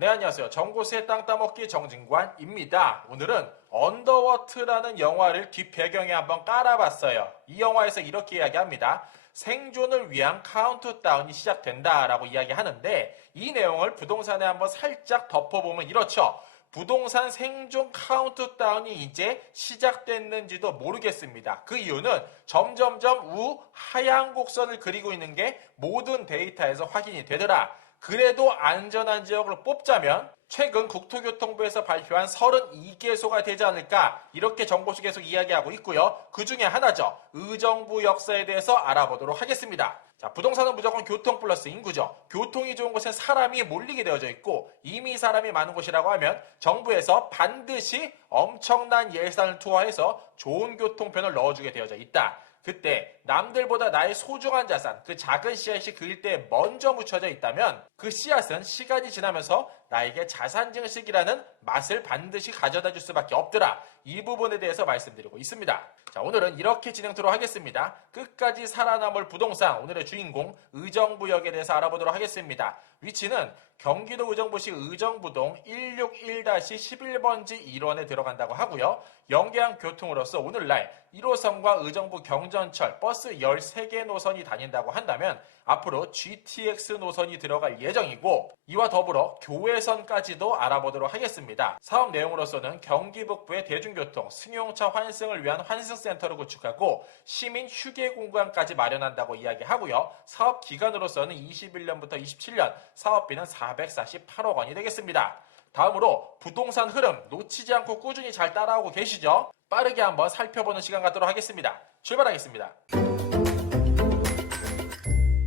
네, 안녕하세요. 정고수의 땅 따먹기 정진관입니다. 오늘은 언더워트라는 영화를 뒷배경에 한번 깔아봤어요. 이 영화에서 이렇게 이야기합니다. 생존을 위한 카운트다운이 시작된다라고 이야기하는데 이 내용을 부동산에 한번 살짝 덮어보면 이렇죠. 부동산 생존 카운트다운이 이제 시작됐는지도 모르겠습니다. 그 이유는 점점점 하얀 곡선을 그리고 있는 게 모든 데이터에서 확인이 되더라. 그래도 안전한 지역으로 뽑자면 최근 국토교통부에서 발표한 32개소가 되지 않을까 이렇게 정보수 계속 이야기하고 있고요. 그 중에 하나죠. 의정부 역사에 대해서 알아보도록 하겠습니다. 자, 부동산은 무조건 교통 플러스 인구죠. 교통이 좋은 곳엔 사람이 몰리게 되어져 있고 이미 사람이 많은 곳이라고 하면 정부에서 반드시 엄청난 예산을 투하해서 좋은 교통편을 넣어주게 되어져 있다. 그때 남들보다 나의 소중한 자산, 그 작은 씨앗이 그 일대에 먼저 묻혀져 있다면 그 씨앗은 시간이 지나면서 나에게 자산 증식이라는 맛을 반드시 가져다 줄 수밖에 없더라. 이 부분에 대해서 말씀드리고 있습니다. 자, 오늘은 이렇게 진행토록 하겠습니다. 끝까지 살아남을 부동산, 오늘의 주인공 의정부역에 대해서 알아보도록 하겠습니다. 위치는 경기도 의정부시 의정부동 161-11번지 1원에 들어간다고 하고요. 연계한 교통으로서 오늘날 1호선과 의정부 경전철 버스 13개 노선이 다닌다고 한다면 앞으로 GTX 노선이 들어갈 예정이고 이와 더불어 교외선까지도 알아보도록 하겠습니다. 사업 내용으로서는 경기 북부의 대중교통, 승용차 환승을 위한 환승센터를 구축하고 시민 휴게 공간까지 마련한다고 이야기하고요. 사업 기간으로서는 21년부터 27년, 사업비는 448억 원이 되겠습니다. 다음으로 부동산 흐름 놓치지 않고 꾸준히 잘 따라오고 계시죠? 빠르게 한번 살펴보는 시간 갖도록 하겠습니다. 출발하겠습니다.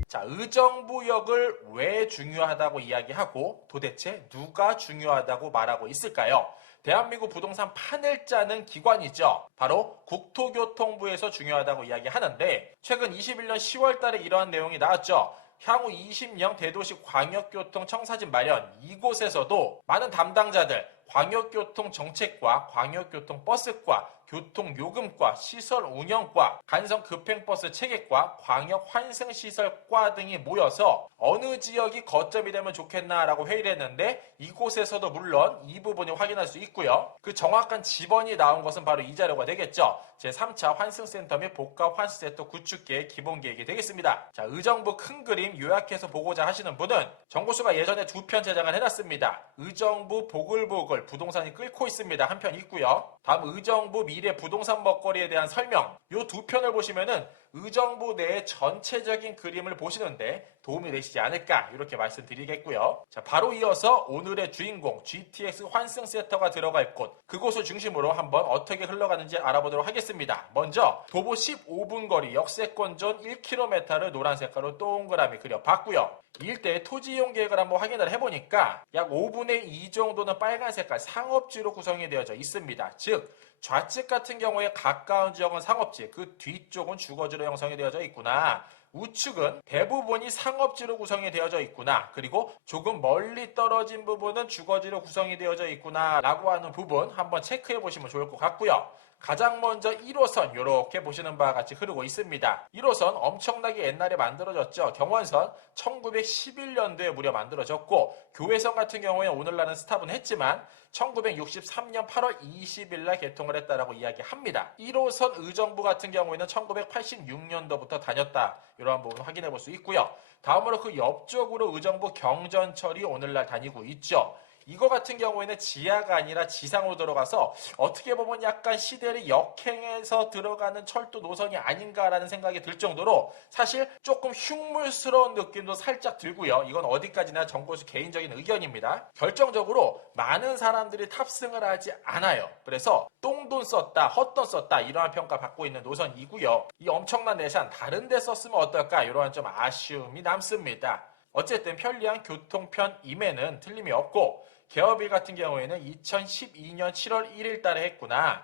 자, 의정부역을 왜 중요하다고 이야기하고 도대체 누가 중요하다고 말하고 있을까요? 대한민국 부동산 판을 짜는 기관이죠. 바로 국토교통부에서 중요하다고 이야기하는데 최근 21년 10월 달에 이러한 내용이 나왔죠. 향후 20년 대도시 광역교통 청사진 마련 이곳에서도 많은 담당자들 광역교통 정책과 광역교통 버스과 교통요금과 시설 운영과 간선급행버스 체계과 광역 환승시설과 등이 모여서 어느 지역이 거점이 되면 좋겠나라고 회의를 했는데 이곳에서도 물론 이 부분이 확인할 수 있고요. 그 정확한 지번이 나온 것은 바로 이 자료가 되겠죠. 제3차 환승센터 및 복합 환승센터 구축계획 기본계획이 되겠습니다. 자, 의정부 큰 그림 요약해서 보고자 하시는 분은 정보수가 예전에 2편 제작을 해놨습니다. 의정부 보글보글 부동산이 끓고 있습니다. 한 편 있고요. 다음 의정부 미래 부동산 먹거리에 대한 설명 이 2편을 보시면은 의정부 내의 전체적인 그림을 보시는데 도움이 되시지 않을까 이렇게 말씀드리겠고요. 자, 바로 이어서 오늘의 주인공 GTX 환승센터가 들어갈 곳 그곳을 중심으로 한번 어떻게 흘러가는지 알아보도록 하겠습니다. 먼저 도보 15분 거리 역세권존 1km를 노란 색깔로 동그라미 그려봤고요. 이 일대의 토지 이용 계획을 한번 확인을 해보니까 약 5분의 2 정도는 빨간 색깔 상업지로 구성이 되어져 있습니다. 즉 좌측 같은 경우에 가까운 지역은 상업지, 그 뒤쪽은 주거지로 형성이 되어져 있구나. 우측은 대부분이 상업지로 구성이 되어져 있구나. 그리고 조금 멀리 떨어진 부분은 주거지로 구성이 되어져 있구나 라고 하는 부분 한번 체크해 보시면 좋을 것 같고요. 가장 먼저 1호선 이렇게 보시는 바와 같이 흐르고 있습니다. 1호선 엄청나게 옛날에 만들어졌죠. 경원선 1911년도에 무려 만들어졌고 교외선 같은 경우에는 오늘날은 스탑은 했지만 1963년 8월 20일 날 개통을 했다라고 이야기합니다. 1호선 의정부 같은 경우에는 1986년도부터 다녔다. 이러한 부분 확인해 볼 수 있고요. 다음으로 그 옆쪽으로 의정부 경전철이 오늘날 다니고 있죠. 이거 같은 경우에는 지하가 아니라 지상으로 들어가서 어떻게 보면 약간 시대를 역행해서 들어가는 철도 노선이 아닌가라는 생각이 들 정도로 사실 조금 흉물스러운 느낌도 살짝 들고요. 이건 어디까지나 정보수 개인적인 의견입니다. 결정적으로 많은 사람들이 탑승을 하지 않아요. 그래서 똥돈 썼다, 헛돈 썼다 이러한 평가 받고 있는 노선이고요. 이 엄청난 예산 다른 데 썼으면 어떨까 이러한 좀 아쉬움이 남습니다. 어쨌든 편리한 교통편임에는 틀림이 없고 개업일 같은 경우에는 2012년 7월 1일 달에 했구나.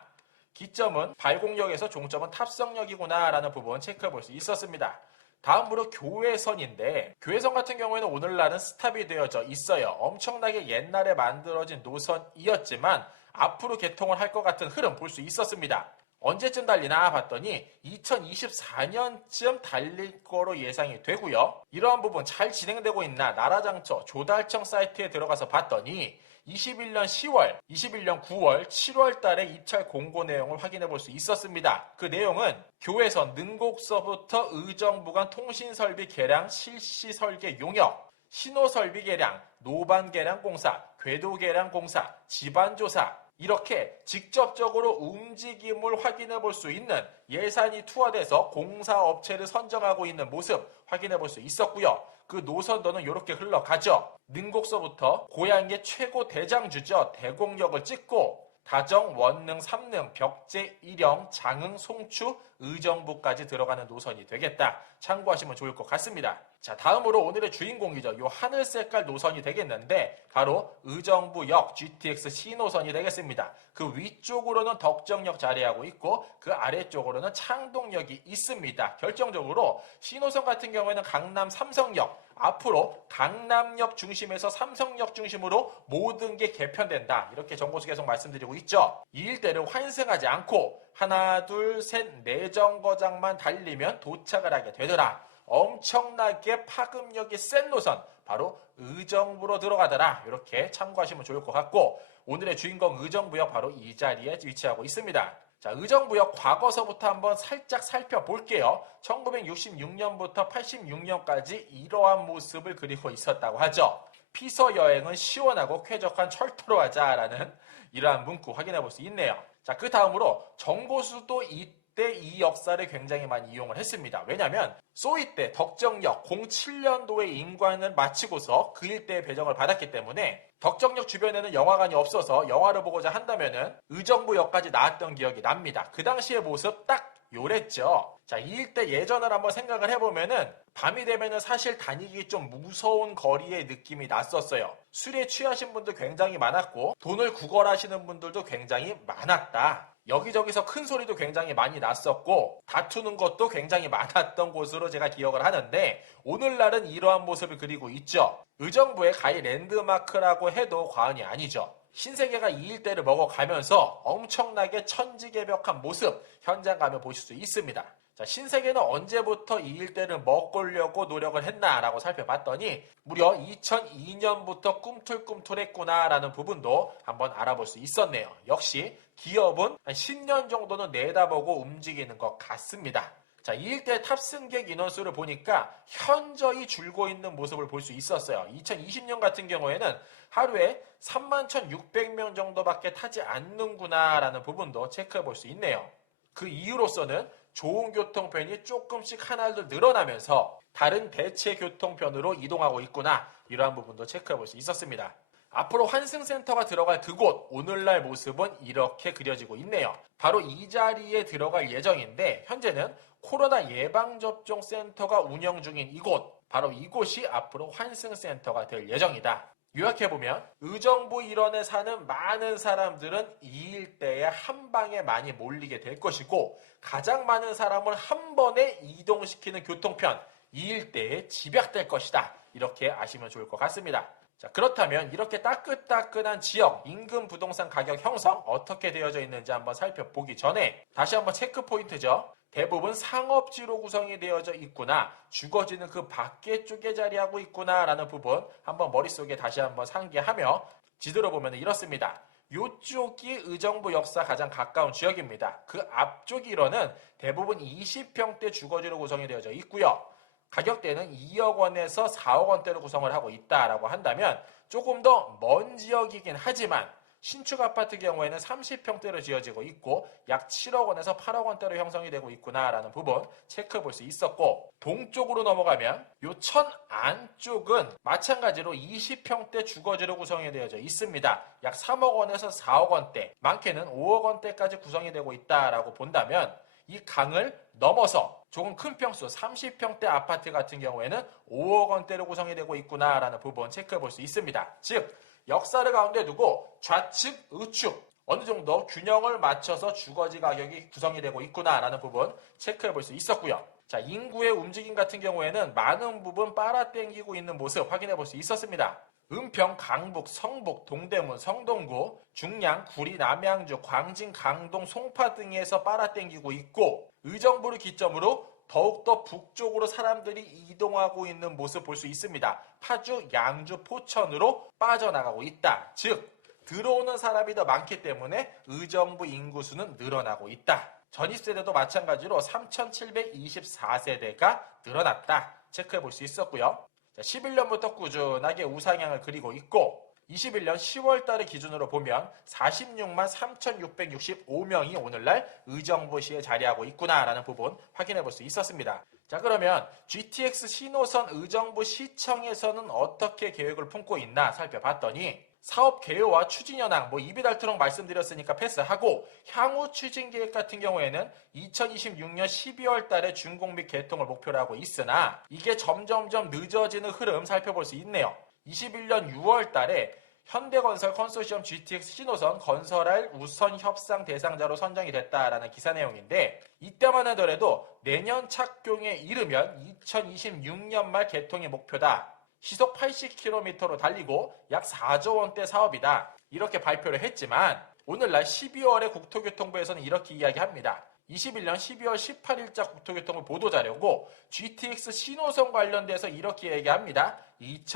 기점은 발공역에서 종점은 탑승역이구나 라는 부분 체크해 볼 수 있었습니다. 다음으로 교외선인데 교외선 같은 경우에는 오늘날은 스탑이 되어져 있어요. 엄청나게 옛날에 만들어진 노선이었지만 앞으로 개통을 할 것 같은 흐름 볼 수 있었습니다. 언제쯤 달리나 봤더니 2024년쯤 달릴 거로 예상이 되고요. 이러한 부분 잘 진행되고 있나 나라장터 조달청 사이트에 들어가서 봤더니 21년 10월, 21년 9월, 7월 달에 입찰 공고 내용을 확인해 볼 수 있었습니다. 그 내용은 교외선 능곡서부터 의정부 간 통신설비 개량 실시 설계 용역, 신호설비 개량, 노반 개량 공사, 궤도 개량 공사, 지반조사 이렇게 직접적으로 움직임을 확인해 볼 수 있는 예산이 투하돼서 공사업체를 선정하고 있는 모습 확인해 볼 수 있었고요. 그 노선도는 이렇게 흘러가죠. 능곡서부터 고향의 최고 대장주죠. 대곡역을 찍고 다정, 원능, 삼능, 벽제, 일영, 장흥, 송추, 의정부까지 들어가는 노선이 되겠다. 참고하시면 좋을 것 같습니다. 자, 다음으로 오늘의 주인공이죠. 이 하늘 색깔 노선이 되겠는데 바로 의정부역 GTX C노선이 되겠습니다. 그 위쪽으로는 덕정역 자리하고 있고 그 아래쪽으로는 창동역이 있습니다. 결정적으로 C노선 같은 경우에는 강남 삼성역, 앞으로 강남역 중심에서 삼성역 중심으로 모든 게 개편된다. 이렇게 정보수 계속 말씀드리고 있죠. 이 일대를 환승하지 않고 하나, 둘, 셋, 네 정거장만 달리면 도착을 하게 되더라. 엄청나게 파급력이 센 노선, 바로 의정부로 들어가더라. 이렇게 참고하시면 좋을 것 같고 오늘의 주인공 의정부역 바로 이 자리에 위치하고 있습니다. 자, 의정부역 과거서부터 한번 살짝 살펴볼게요. 1966년부터 86년까지 이러한 모습을 그리고 있었다고 하죠. 피서 여행은 시원하고 쾌적한 철도로 하자라는 이러한 문구 확인해 볼 수 있네요. 자, 그 다음으로 정보수도 이때 이 역사를 굉장히 많이 이용을 했습니다. 왜냐하면 소위 때 덕정역 07년도에 임관을 마치고서 그 일대에 배정을 받았기 때문에 덕정역 주변에는 영화관이 없어서 영화를 보고자 한다면은 의정부역까지 나왔던 기억이 납니다. 그 당시의 모습 딱 요랬죠. 자, 이 일대 예전을 한번 생각을 해보면은 밤이 되면은 사실 다니기 좀 무서운 거리의 느낌이 났었어요. 술에 취하신 분들 굉장히 많았고 돈을 구걸하시는 분들도 굉장히 많았다. 여기저기서 큰 소리도 굉장히 많이 났었고 다투는 것도 굉장히 많았던 곳으로 제가 기억을 하는데 오늘날은 이러한 모습을 그리고 있죠. 의정부의 가히 랜드마크라고 해도 과언이 아니죠. 신세계가 이 일대를 먹어가면서 엄청나게 천지개벽한 모습 현장 가면 보실 수 있습니다. 자, 신세계는 언제부터 이 일대를 먹으려고 노력을 했나라고 살펴봤더니 무려 2002년부터 꿈틀꿈틀했구나라는 부분도 한번 알아볼 수 있었네요. 역시 기업은 한 10년 정도는 내다보고 움직이는 것 같습니다. 자, 이 일대 탑승객 인원수를 보니까 현저히 줄고 있는 모습을 볼 수 있었어요. 2020년 같은 경우에는 하루에 31,600명 정도밖에 타지 않는구나라는 부분도 체크해 볼 수 있네요. 그 이유로서는 좋은 교통편이 조금씩 하나둘 늘어나면서 다른 대체 교통편으로 이동하고 있구나 이러한 부분도 체크해 볼 수 있었습니다. 앞으로 환승센터가 들어갈 그곳 오늘날 모습은 이렇게 그려지고 있네요. 바로 이 자리에 들어갈 예정인데 현재는 코로나 예방접종센터가 운영 중인 이곳, 바로 이곳이 앞으로 환승센터가 될 예정이다. 요약해보면 의정부 일원에 사는 많은 사람들은 이 일대에 한 방에 많이 몰리게 될 것이고 가장 많은 사람을 한 번에 이동시키는 교통편, 이 일대에 집약될 것이다. 이렇게 아시면 좋을 것 같습니다. 자, 그렇다면 이렇게 따끈따끈한 지역, 인근 부동산 가격 형성 어떻게 되어져 있는지 한번 살펴보기 전에 다시 한번 체크 포인트죠. 대부분 상업지로 구성이 되어져 있구나, 주거지는 그 밖에 쪽에 자리하고 있구나 라는 부분 한번 머릿속에 다시 한번 상기하며 지도로 보면 이렇습니다. 이쪽이 의정부 역사 가장 가까운 지역입니다. 그 앞쪽 일원은 대부분 20평대 주거지로 구성이 되어져 있고요. 가격대는 2억 원에서 4억 원대로 구성을 하고 있다라고 한다면 조금 더 먼 지역이긴 하지만 신축 아파트 경우에는 30평대로 지어지고 있고 약 7억 원에서 8억 원대로 형성이 되고 있구나라는 부분 체크해 볼 수 있었고, 동쪽으로 넘어가면 요 천 안쪽은 마찬가지로 20평대 주거지로 구성이 되어져 있습니다. 약 3억 원에서 4억 원대, 많게는 5억 원대까지 구성이 되고 있다라고 본다면 이 강을 넘어서 조금 큰 평수 30평대 아파트 같은 경우에는 5억 원대로 구성이 되고 있구나라는 부분 체크해 볼 수 있습니다. 즉 역사를 가운데 두고 좌측, 우측 어느 정도 균형을 맞춰서 주거지 가격이 구성이 되고 있구나라는 부분 체크해 볼 수 있었고요. 자, 인구의 움직임 같은 경우에는 많은 부분 빨아당기고 있는 모습 확인해 볼 수 있었습니다. 은평, 강북, 성북, 동대문, 성동구, 중량, 구리, 남양주, 광진, 강동, 송파 등에서 빨아당기고 있고 의정부를 기점으로 더욱더 북쪽으로 사람들이 이동하고 있는 모습 볼 수 있습니다. 파주, 양주, 포천으로 빠져나가고 있다. 즉 들어오는 사람이 더 많기 때문에 의정부 인구수는 늘어나고 있다. 전입세대도 마찬가지로 3,724세대가 늘어났다. 체크해 볼 수 있었고요. 11년부터 꾸준하게 우상향을 그리고 있고 21년 10월 달을 기준으로 보면 46만 3,665명이 오늘날 의정부시에 자리하고 있구나라는 부분 확인해 볼 수 있었습니다. 자, 그러면 GTX 신호선 의정부 시청에서는 어떻게 계획을 품고 있나 살펴봤더니 사업 개요와 추진 현황, 이비달투록 말씀드렸으니까 패스하고 향후 추진 계획 같은 경우에는 2026년 12월 달에 준공 및 개통을 목표로 하고 있으나 이게 점점점 늦어지는 흐름 살펴볼 수 있네요. 21년 6월 달에 현대건설 컨소시엄 GTX 신호선 건설할 우선 협상 대상자로 선정이 됐다라는 기사 내용인데 이때만 하더라도 내년 착공에 이르면 2026년 말 개통이 목표다. 시속 80km로 달리고 약 4조 원대 사업이다. 이렇게 발표를 했지만 오늘날 12월에 국토교통부에서는 이렇게 이야기합니다. 21년 12월 18일자 국토교통부 보도자료고 GTX 신호선 관련돼서 이렇게 얘기합니다.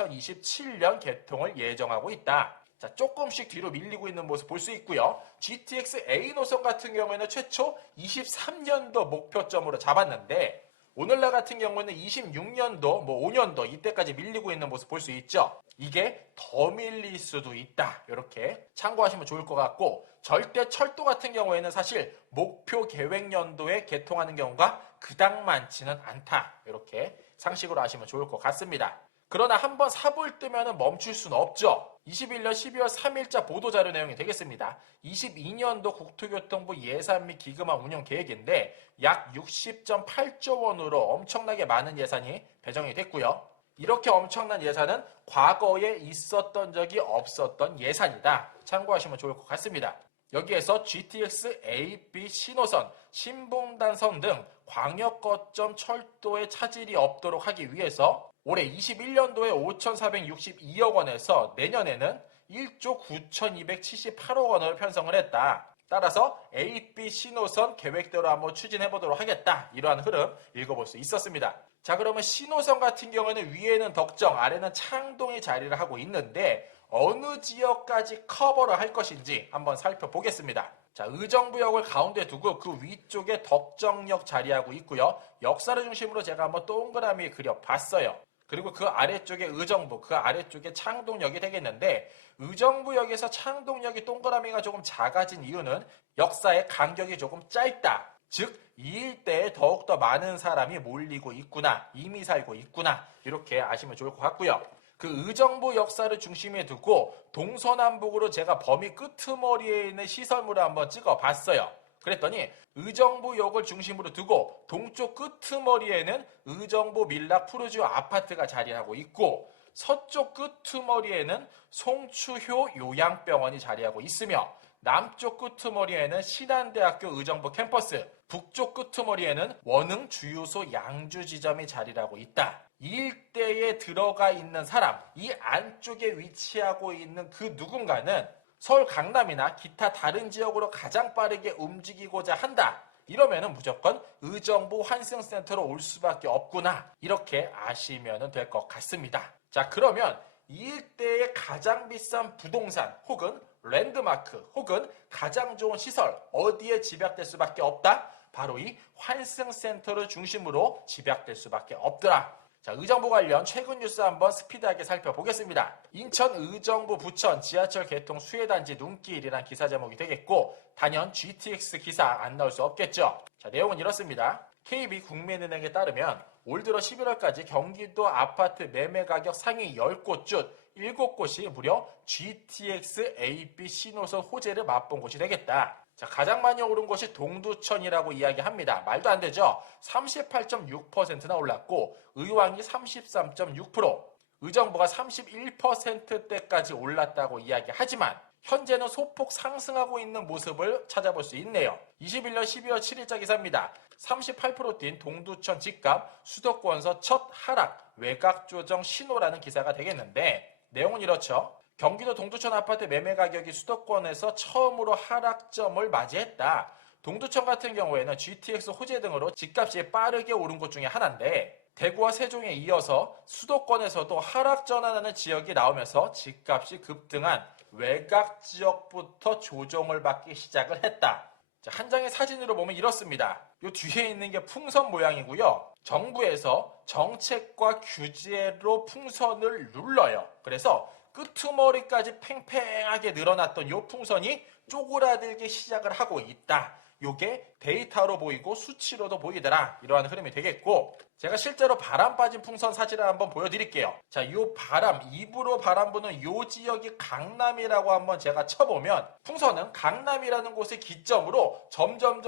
2027년 개통을 예정하고 있다. 자, 조금씩 뒤로 밀리고 있는 모습 볼 수 있고요. GTX A 노선 같은 경우에는 최초 23년도 목표점으로 잡았는데 오늘날 같은 경우는 26년도, 5년도 이때까지 밀리고 있는 모습 볼 수 있죠. 이게 더 밀릴 수도 있다. 이렇게 참고하시면 좋을 것 같고 절대 철도 같은 경우에는 사실 목표 계획 연도에 개통하는 경우가 그닥 많지는 않다. 이렇게 상식으로 아시면 좋을 것 같습니다. 그러나 한번 사볼 뜨면 멈출 수는 없죠. 21년 12월 3일자 보도자료 내용이 되겠습니다. 22년도 국토교통부 예산 및 기금안 운영 계획인데 약 60.8조 원으로 엄청나게 많은 예산이 배정이 됐고요. 이렇게 엄청난 예산은 과거에 있었던 적이 없었던 예산이다. 참고하시면 좋을 것 같습니다. 여기에서 GTX A, B 신호선, 신봉단선 등 광역 거점 철도의 차질이 없도록 하기 위해서 올해 21년도에 5,462억 원에서 내년에는 1조 9,278억 원을 편성을 했다. 따라서 A, B 신호선 계획대로 한번 추진해보도록 하겠다. 이러한 흐름 읽어볼 수 있었습니다. 자, 그러면 신호선 같은 경우에는 위에는 덕정, 아래는 창동이 자리를 하고 있는데 어느 지역까지 커버를 할 것인지 한번 살펴보겠습니다. 자, 의정부역을 가운데 두고 그 위쪽에 덕정역 자리하고 있고요. 역사를 중심으로 제가 한번 동그라미 그려봤어요. 그리고 그 아래쪽에 의정부, 그 아래쪽에 창동역이 되겠는데 의정부역에서 창동역이 동그라미가 조금 작아진 이유는 역사의 간격이 조금 짧다. 즉, 이 일대에 더욱더 많은 사람이 몰리고 있구나, 이미 살고 있구나, 이렇게 아시면 좋을 것 같고요. 그 의정부 역사를 중심에 두고 동서남북으로 제가 범위 끄트머리에 있는 시설물을 한번 찍어봤어요. 그랬더니 의정부역을 중심으로 두고 동쪽 끄트머리에는 의정부 밀락 푸르지오 아파트가 자리하고 있고 서쪽 끄트머리에는 송추효 요양병원이 자리하고 있으며 남쪽 끄트머리에는 신한대학교 의정부 캠퍼스, 북쪽 끄트머리에는 원흥 주유소 양주 지점이 자리하고 있다. 이 일대에 들어가 있는 사람, 이 안쪽에 위치하고 있는 그 누군가는 서울 강남이나 기타 다른 지역으로 가장 빠르게 움직이고자 한다. 이러면은 무조건 의정부 환승센터로 올 수밖에 없구나. 이렇게 아시면 될 것 같습니다. 자, 그러면 이 일대의 가장 비싼 부동산 혹은 랜드마크 혹은 가장 좋은 시설 어디에 집약될 수밖에 없다? 바로 이 환승센터를 중심으로 집약될 수밖에 없더라. 자, 의정부 관련 최근 뉴스 한번 스피드하게 살펴보겠습니다. 인천 의정부 부천 지하철 개통 수혜단지 눈길이란 기사 제목이 되겠고 단연 GTX 기사 안 나올 수 없겠죠. 자, 내용은 이렇습니다. KB국민은행에 따르면 올 들어 11월까지 경기도 아파트 매매 가격 상위 10곳 중 7곳이 무려 GTX AB 신호선 호재를 맛본 곳이 되겠다. 자, 가장 많이 오른 곳이 동두천이라고 이야기합니다. 말도 안 되죠? 38.6%나 올랐고 의왕이 33.6%, 의정부가 31%대까지 올랐다고 이야기하지만 현재는 소폭 상승하고 있는 모습을 찾아볼 수 있네요. 21년 12월 7일자 기사입니다. 38% 뛴 동두천 집값 수도권서 첫 하락 외곽 조정 신호라는 기사가 되겠는데 내용은 이렇죠. 경기도 동두천 아파트 매매 가격이 수도권에서 처음으로 하락점을 맞이했다. 동두천 같은 경우에는 GTX 호재 등으로 집값이 빠르게 오른 곳 중에 하나인데 대구와 세종에 이어서 수도권에서도 하락 전환하는 지역이 나오면서 집값이 급등한 외곽 지역부터 조정을 받기 시작을 했다. 자, 한 장의 사진으로 보면 이렇습니다. 이 뒤에 있는 게 풍선 모양이고요. 정부에서 정책과 규제로 풍선을 눌러요. 그래서 끄트머리까지 팽팽하게 늘어났던 이 풍선이 쪼그라들기 시작을 하고 있다. 요게 데이터로 보이고 수치로도 보이더라. 이러한 흐름이 되겠고 제가 실제로 바람 빠진 풍선 사진을 한번 보여드릴게요. 자, 요 바람, 입으로 바람 부는 요 지역이 강남이라고 한번 제가 쳐보면 풍선은 강남이라는 곳을 기점으로 점점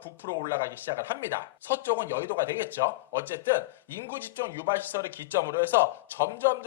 부풀어 올라가기 시작을 합니다. 서쪽은 여의도가 되겠죠. 어쨌든 인구 집중 유발시설을 기점으로 해서 점점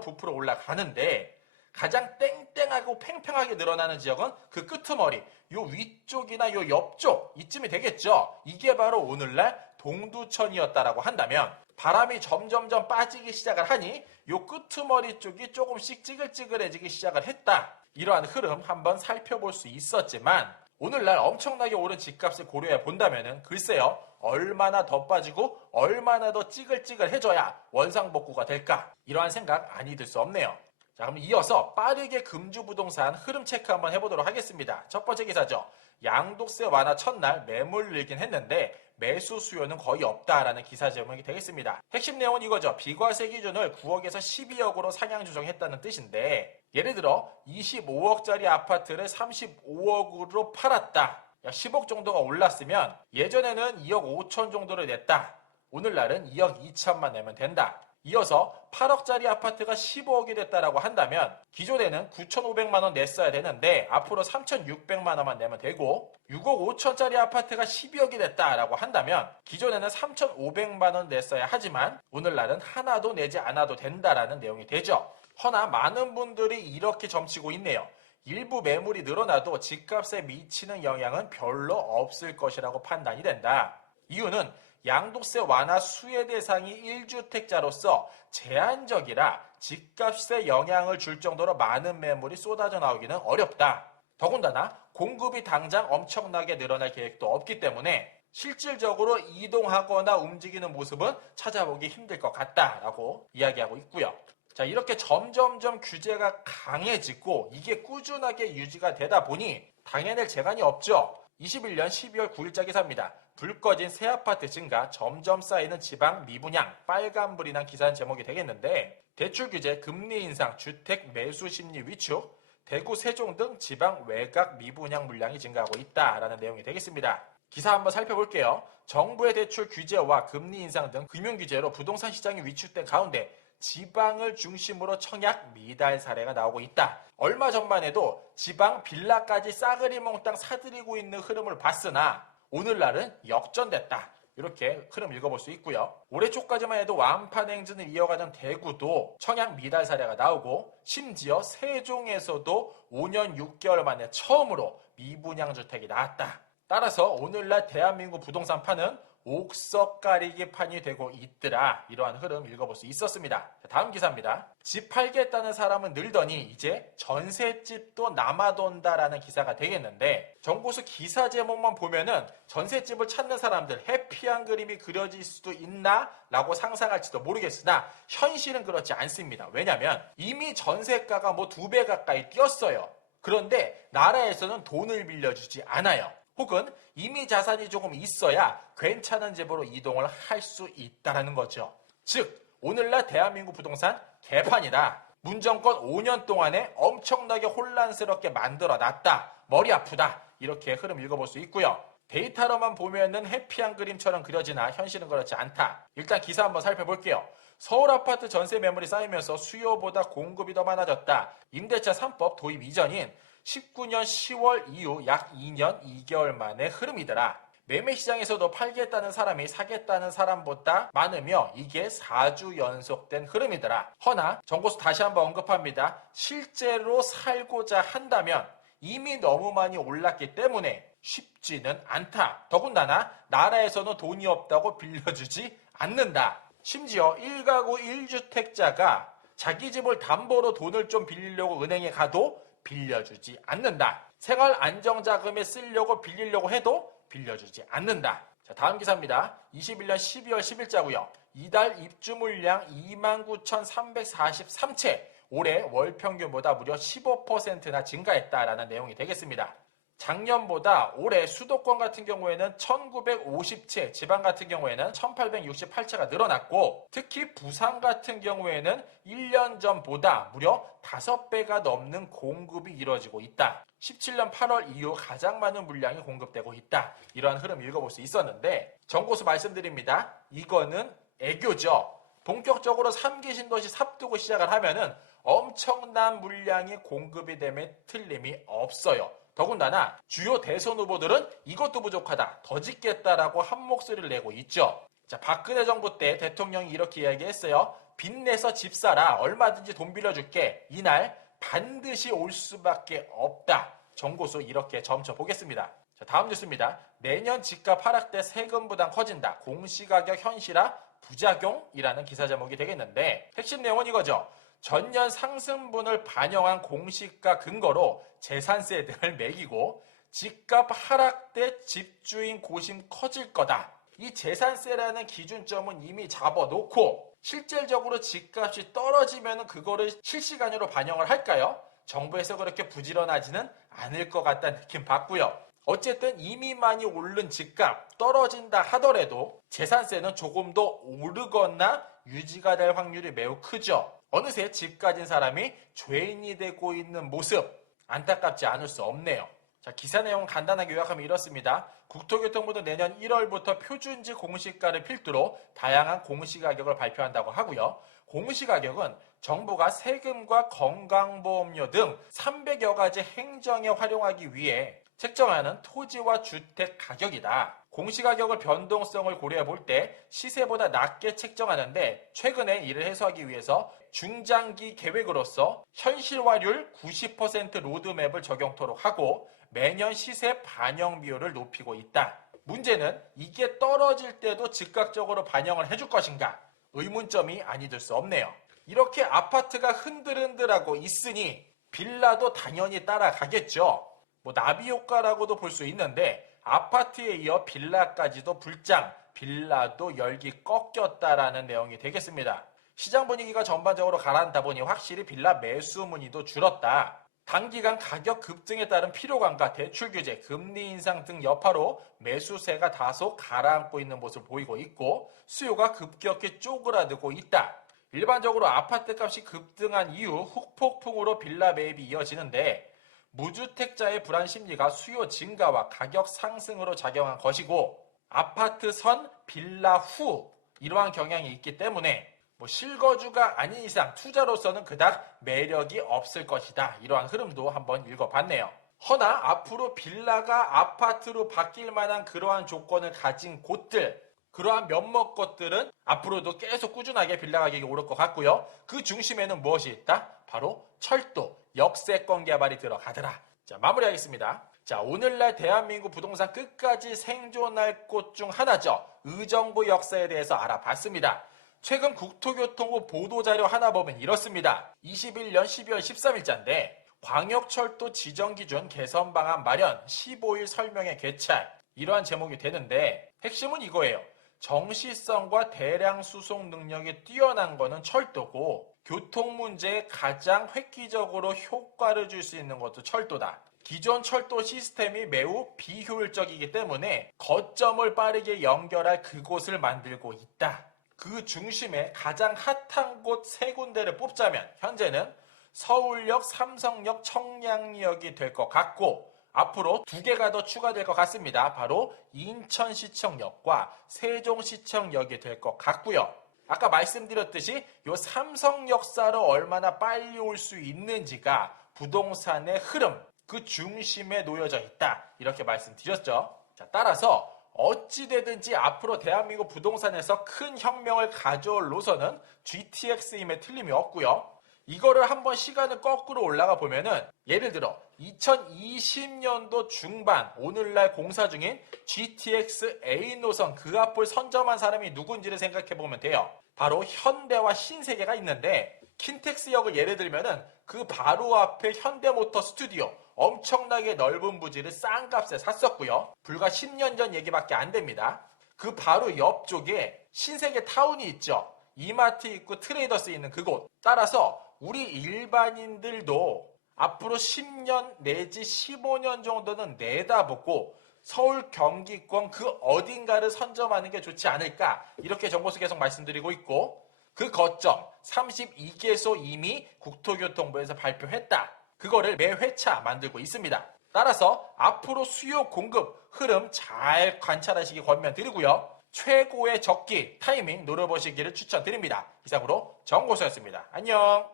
부풀어 올라가는데 가장 땡땡하고 팽팽하게 늘어나는 지역은 그 끄트머리, 요 위쪽이나 요 옆쪽 이쯤이 되겠죠. 이게 바로 오늘날 동두천이었다라고 한다면 바람이 점점 빠지기 시작을 하니 요 끄트머리 쪽이 조금씩 찌글찌글해지기 시작을 했다. 이러한 흐름 한번 살펴볼 수 있었지만 오늘날 엄청나게 오른 집값을 고려해 본다면은 글쎄요. 얼마나 더 빠지고 얼마나 더 찌글찌글해져야 원상복구가 될까? 이러한 생각 아니 들 수 없네요. 자, 그럼 이어서 빠르게 금주부동산 흐름 체크 한번 해보도록 하겠습니다. 첫 번째 기사죠. 양도세 완화 첫날 매물 늘긴 했는데 매수 수요는 거의 없다라는 기사 제목이 되겠습니다. 핵심 내용은 이거죠. 비과세 기준을 9억에서 12억으로 상향 조정했다는 뜻인데 예를 들어 25억짜리 아파트를 35억으로 팔았다. 약 10억 정도가 올랐으면 예전에는 2억 5천 정도를 냈다. 오늘날은 2억 2천만 내면 된다. 이어서 8억짜리 아파트가 15억이 됐다라고 한다면 기존에는 9,500만 원 냈어야 되는데 앞으로 3,600만 원만 내면 되고 6억 5천짜리 아파트가 12억이 됐다라고 한다면 기존에는 3,500만 원 냈어야 하지만 오늘날은 하나도 내지 않아도 된다라는 내용이 되죠. 허나 많은 분들이 이렇게 점치고 있네요. 일부 매물이 늘어나도 집값에 미치는 영향은 별로 없을 것이라고 판단이 된다. 이유는 양도세 완화 수혜 대상이 1주택자로서 제한적이라 집값에 영향을 줄 정도로 많은 매물이 쏟아져 나오기는 어렵다. 더군다나 공급이 당장 엄청나게 늘어날 계획도 없기 때문에 실질적으로 이동하거나 움직이는 모습은 찾아보기 힘들 것 같다라고 이야기하고 있고요. 자, 이렇게 점점점 규제가 강해지고 이게 꾸준하게 유지가 되다 보니 당해낼 재간이 없죠. 21년 12월 9일자 기사입니다. 불 꺼진 새 아파트 증가, 점점 쌓이는 지방 미분양, 빨간불이 난 기사는 제목이 되겠는데 대출 규제, 금리 인상, 주택 매수 심리 위축, 대구, 세종 등 지방 외곽 미분양 물량이 증가하고 있다라는 내용이 되겠습니다. 기사 한번 살펴볼게요. 정부의 대출 규제와 금리 인상 등 금융 규제로 부동산 시장이 위축된 가운데 지방을 중심으로 청약 미달 사례가 나오고 있다. 얼마 전만 해도 지방 빌라까지 싸그리 몽땅 사들이고 있는 흐름을 봤으나 오늘날은 역전됐다. 이렇게 흐름 읽어볼 수 있고요. 올해 초까지만 해도 완판 행진을 이어가던 대구도 청약 미달 사례가 나오고 심지어 세종에서도 5년 6개월 만에 처음으로 미분양 주택이 나왔다. 따라서 오늘날 대한민국 부동산판은 옥석 가리기 판이 되고 있더라. 이러한 흐름 읽어볼 수 있었습니다. 다음 기사입니다. 집 팔겠다는 사람은 늘더니 이제 전셋집도 남아돈다라는 기사가 되겠는데 정보수 기사 제목만 보면은 전셋집을 찾는 사람들 해피한 그림이 그려질 수도 있나? 라고 상상할지도 모르겠으나 현실은 그렇지 않습니다. 왜냐하면 이미 전세가가 2배 가까이 뛰었어요. 그런데 나라에서는 돈을 빌려주지 않아요. 혹은 이미 자산이 조금 있어야 괜찮은 집으로 이동을 할 수 있다는 거죠. 즉 오늘날 대한민국 부동산 개판이다. 문정권 5년 동안에 엄청나게 혼란스럽게 만들어놨다. 머리 아프다. 이렇게 흐름 읽어볼 수 있고요. 데이터로만 보면은 해피한 그림처럼 그려지나 현실은 그렇지 않다. 일단 기사 한번 살펴볼게요. 서울 아파트 전세 매물이 쌓이면서 수요보다 공급이 더 많아졌다. 임대차 3법 도입 이전인 19년 10월 이후 약 2년 2개월 만의 흐름이더라. 매매 시장에서도 팔겠다는 사람이 사겠다는 사람보다 많으며 이게 4주 연속된 흐름이더라. 허나 정보수 다시 한번 언급합니다. 실제로 살고자 한다면 이미 너무 많이 올랐기 때문에 쉽지는 않다. 더군다나 나라에서는 돈이 없다고 빌려주지 않는다. 심지어 1가구 1주택자가 자기 집을 담보로 돈을 좀 빌리려고 은행에 가도 빌려주지 않는다. 생활 안정자금에 쓰려고 빌리려고 해도 빌려주지 않는다. 자, 다음 기사입니다. 21년 12월 10일자고요. 이달 입주 물량 29,343채. 올해 월 평균보다 무려 15%나 증가했다라는 내용이 되겠습니다. 작년보다 올해 수도권 같은 경우에는 1950채, 지방 같은 경우에는 1868채가 늘어났고, 특히 부산 같은 경우에는 1년 전보다 무려 5배가 넘는 공급이 이루어지고 있다. 17년 8월 이후 가장 많은 물량이 공급되고 있다. 이러한 흐름 읽어볼 수 있었는데, 정고수 말씀드립니다. 이거는 애교죠. 본격적으로 3기 신도시 삽두고 시작을 하면은 엄청난 물량이 공급이 됨에 틀림이 없어요. 더군다나 주요 대선 후보들은 이것도 부족하다, 더 짓겠다라고 한 목소리를 내고 있죠. 자, 박근혜 정부 때 대통령이 이렇게 이야기했어요. 빚내서 집 사라, 얼마든지 돈 빌려줄게. 이날 반드시 올 수밖에 없다. 정고수 이렇게 점쳐 보겠습니다. 자, 다음 뉴스입니다. 내년 집값 하락 때 세금 부담 커진다. 공시가격 현실화 부작용이라는 기사 제목이 되겠는데, 핵심 내용은 이거죠. 전년 상승분을 반영한 공시가 근거로 재산세 등을 매기고 집값 하락 때 집주인 고심 커질 거다. 이 재산세라는 기준점은 이미 잡아놓고 실질적으로 집값이 떨어지면 그거를 실시간으로 반영을 할까요? 정부에서 그렇게 부지런하지는 않을 것 같다는 느낌 받고요. 어쨌든 이미 많이 오른 집값 떨어진다 하더라도 재산세는 조금 더 오르거나 유지가 될 확률이 매우 크죠. 어느새 집 가진 사람이 죄인이 되고 있는 모습, 안타깝지 않을 수 없네요. 자, 기사 내용 간단하게 요약하면 이렇습니다. 국토교통부는 내년 1월부터 표준지 공시가를 필두로 다양한 공시가격을 발표한다고 하고요. 공시가격은 정부가 세금과 건강보험료 등 300여 가지 행정에 활용하기 위해 책정하는 토지와 주택 가격이다. 공시가격을 변동성을 고려해 볼 때 시세보다 낮게 책정하는데, 최근에 이를 해소하기 위해서 중장기 계획으로서 현실화율 90% 로드맵을 적용토록 하고 매년 시세 반영 비율을 높이고 있다. 문제는 이게 떨어질 때도 즉각적으로 반영을 해줄 것인가? 의문점이 아니될 수 없네요. 이렇게 아파트가 흔들흔들하고 있으니 빌라도 당연히 따라가겠죠. 나비 효과라고도 볼 수 있는데, 아파트에 이어 빌라까지도 불장, 빌라도 열기 꺾였다라는 내용이 되겠습니다. 시장 분위기가 전반적으로 가라앉다 보니 확실히 빌라 매수 문의도 줄었다. 단기간 가격 급등에 따른 피로감과 대출 규제, 금리 인상 등 여파로 매수세가 다소 가라앉고 있는 모습을 보이고 있고, 수요가 급격히 쪼그라들고 있다. 일반적으로 아파트값이 급등한 이후 후폭풍으로 빌라 매입이 이어지는데, 무주택자의 불안 심리가 수요 증가와 가격 상승으로 작용한 것이고, 아파트 선, 빌라 후 이러한 경향이 있기 때문에 실거주가 아닌 이상 투자로서는 그닥 매력이 없을 것이다. 이러한 흐름도 한번 읽어봤네요. 허나 앞으로 빌라가 아파트로 바뀔 만한 그러한 조건을 가진 곳들, 그러한 몇몇 것들은 앞으로도 계속 꾸준하게 빌라 가격이 오를 것 같고요. 그 중심에는 무엇이 있다? 바로 철도, 역세권 개발이 들어가더라. 자, 마무리하겠습니다. 자, 오늘날 대한민국 부동산 끝까지 생존할 곳 중 하나죠. 의정부 역사에 대해서 알아봤습니다. 최근 국토교통부 보도자료 하나 보면 이렇습니다. 21년 12월 13일자인데 광역철도 지정기준 개선 방안 마련 15일 설명회 개찰, 이러한 제목이 되는데, 핵심은 이거예요. 정시성과 대량 수송 능력이 뛰어난 거는 철도고, 교통 문제에 가장 획기적으로 효과를 줄 수 있는 것도 철도다. 기존 철도 시스템이 매우 비효율적이기 때문에 거점을 빠르게 연결할 그곳을 만들고 있다. 그 중심에 가장 핫한 곳 세 군데를 뽑자면 현재는 서울역, 삼성역, 청량역이 될 것 같고, 앞으로 2개가 더 추가될 것 같습니다. 바로 인천시청역과 세종시청역이 될 것 같고요. 아까 말씀드렸듯이 이 삼성역사로 얼마나 빨리 올 수 있는지가 부동산의 흐름, 그 중심에 놓여져 있다. 이렇게 말씀드렸죠. 자, 따라서 어찌되든지 앞으로 대한민국 부동산에서 큰 혁명을 가져올 노선은 GTX임에 틀림이 없고요. 이거를 한번 시간을 거꾸로 올라가 보면은, 예를 들어 2020년도 중반 오늘날 공사 중인 GTX A 노선 그 앞을 선점한 사람이 누군지를 생각해 보면 돼요. 바로 현대와 신세계가 있는데, 킨텍스역을 예를 들면은 그 바로 앞에 현대모터 스튜디오 엄청나게 넓은 부지를 싼 값에 샀었고요. 불과 10년 전 얘기밖에 안 됩니다. 그 바로 옆쪽에 신세계 타운이 있죠. 이마트 있고 트레이더스 있는 그곳. 따라서 우리 일반인들도 앞으로 10년 내지 15년 정도는 내다보고 서울 경기권 그 어딘가를 선점하는 게 좋지 않을까, 이렇게 정보수 계속 말씀드리고 있고, 그 거점 32개소 이미 국토교통부에서 발표했다. 그거를 매 회차 만들고 있습니다. 따라서 앞으로 수요 공급 흐름 잘 관찰하시기 권면드리고요. 최고의 적기 타이밍 노려보시기를 추천드립니다. 이상으로 정고수였습니다. 안녕.